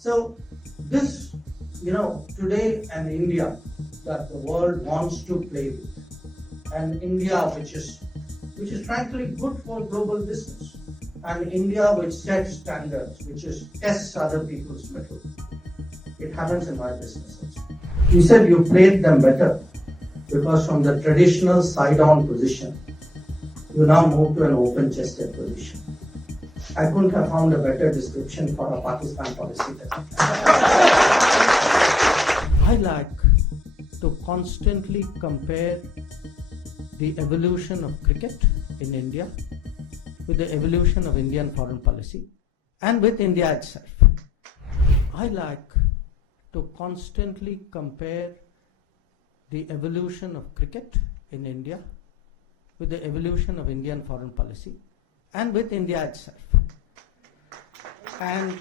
So this, today an India that the world wants to play with, an India which is frankly good for global business, an India which sets standards, which tests other people's mettle. It happens in my businesses. You said you played them better because from the traditional side-on position, you now move to an open-chested position. I couldn't have found a better description for a Pakistan policy. I like to constantly compare the evolution of cricket in India with the evolution of Indian foreign policy and with India itself. I like to constantly compare the evolution of cricket in India with the evolution of Indian foreign policy and with India itself. And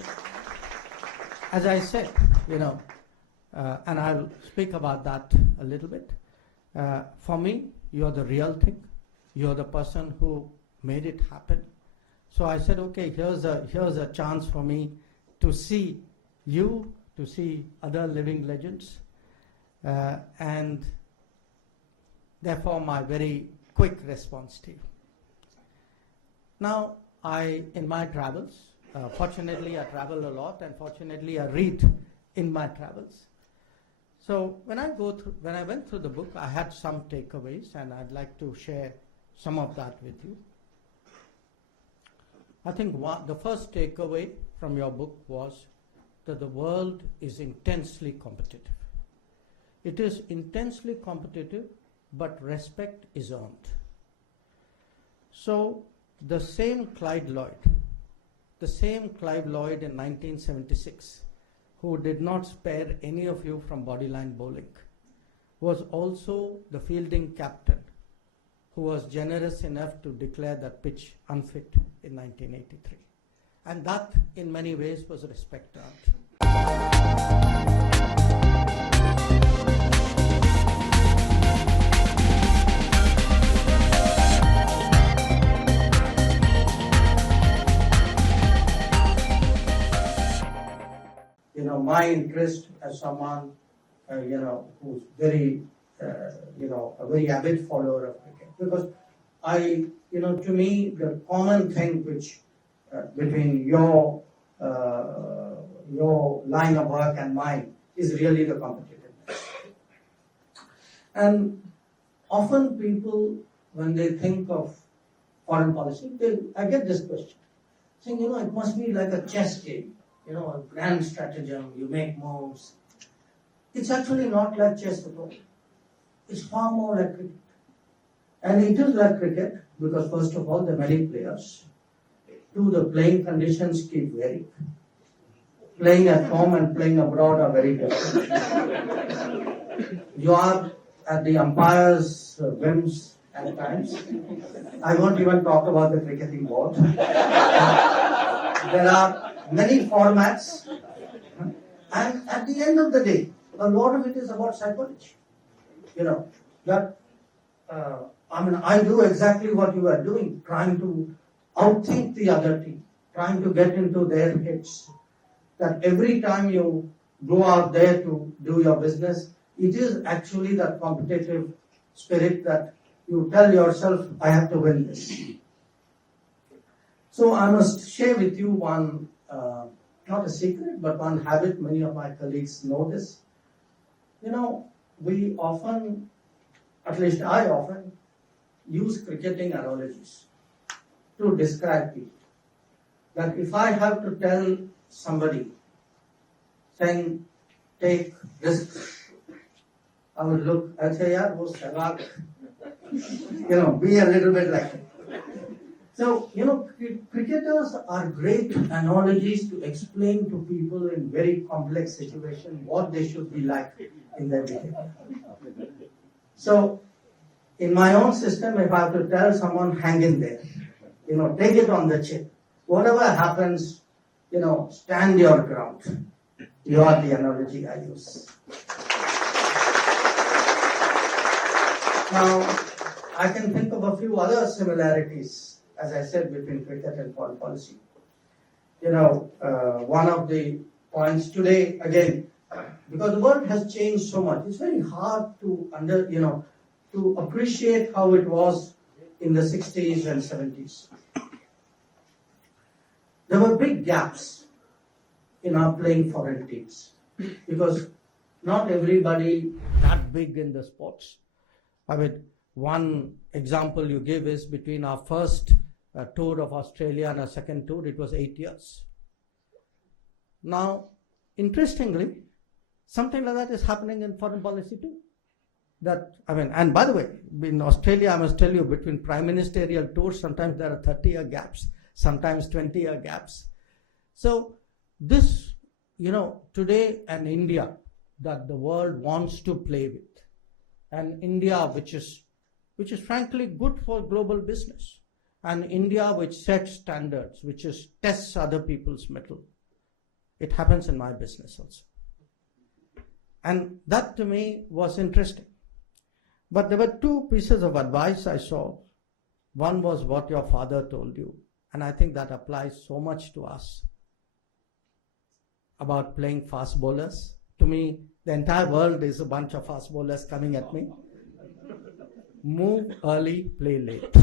as I said, and I'll speak about that a little bit. For me, you're the real thing. You're the person who made it happen. So I said, okay, here's a chance for me to see you, to see other living legends, and therefore my very quick response to you. Now, in my travels, fortunately I travel a lot, and fortunately I read in my travels. So when I went through the book, I had some takeaways, and I'd like to share some of that with you. I think the first takeaway from your book was that the world is intensely competitive. It is intensely competitive, but respect is earned. So the same Clive Lloyd in 1976, who did not spare any of you from bodyline bowling, was also the fielding captain who was generous enough to declare that pitch unfit in 1983. And that, in many ways, was respect earned. My interest as someone, who's very, a very avid follower of cricket, because to me, the common thing which between your line of work and mine is really the competitiveness. And often people, when they think of foreign policy, I get this question, saying, it must be like a chess game. A grand stratagem, you make moves. It's actually not like chess at all. It's far more like cricket. And it is like cricket because, first of all, there are many players. Two, the playing conditions keep varying. Playing at home and playing abroad are very different. You are at the umpire's whims at times. I won't even talk about the cricketing board. There are many formats, and at the end of the day, a lot of it is about psychology. I do exactly what you are doing, trying to outthink the other team, trying to get into their heads. That every time you go out there to do your business, it is actually that competitive spirit that you tell yourself, I have to win this. So I must share with you one, not a secret, but one habit. Many of my colleagues know this. We often, at least I often, use cricketing analogies to describe people. That if I have to tell somebody, saying, take risks, I would look, I'd say, yeah, wo Sehwag, be a little bit like it. So, cricketers are great analogies to explain to people in very complex situations what they should be like in their behavior. So, in my own system, if I have to tell someone, hang in there, take it on the chin. Whatever happens, stand your ground. You are the analogy I use. Now, I can think of a few other similarities, as I said, between cricket and foreign policy. One of the points today again, because the world has changed so much. It's very hard to to appreciate how it was in the 60s and 70s. There were big gaps in our playing foreign teams because not everybody that big in the sports. I mean, one example you give is between our first tour of Australia and our second tour, it was 8 years. Now, interestingly, something like that is happening in foreign policy too. And by the way, in Australia, I must tell you, between prime ministerial tours, sometimes there are 30-year gaps, sometimes 20-year gaps. So this, today an India that the world wants to play with, an India which is frankly good for global business, an India which sets standards, which tests other people's mettle. It happens in my business also. And that to me was interesting. But there were two pieces of advice I saw. One was what your father told you, and I think that applies so much to us, about playing fast bowlers. To me, the entire world is a bunch of fast bowlers coming at me. Move early, play late.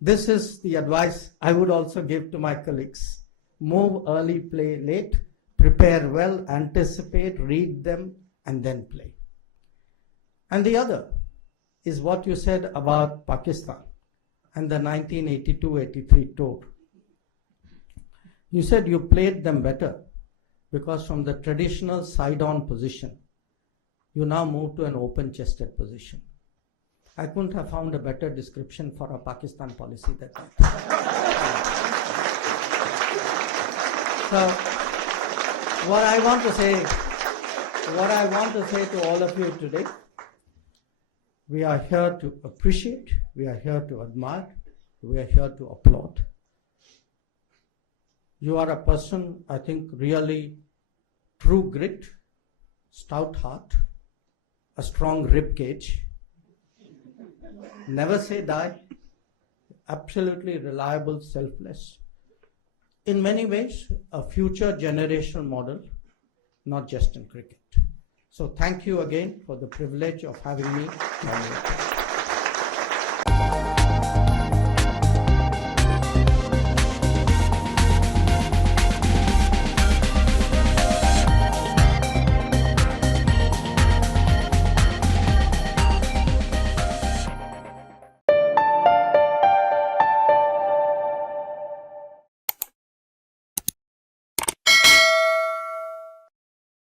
This is the advice I would also give to my colleagues. Move early, play late, prepare well, anticipate, read them, and then play. And the other is what you said about Pakistan and the 1982-83 tour. You said you played them better because from the traditional side-on position, you now move to an open-chested position. I couldn't have found a better description for a Pakistan policy than that. So, what I want to say to all of you today, we are here to appreciate, we are here to admire, we are here to applaud. You are a person, I think, really true grit, stout heart, a strong rib cage, never say die, absolutely reliable, selfless. In many ways, a future generational model, not just in cricket. So thank you again for the privilege of having me.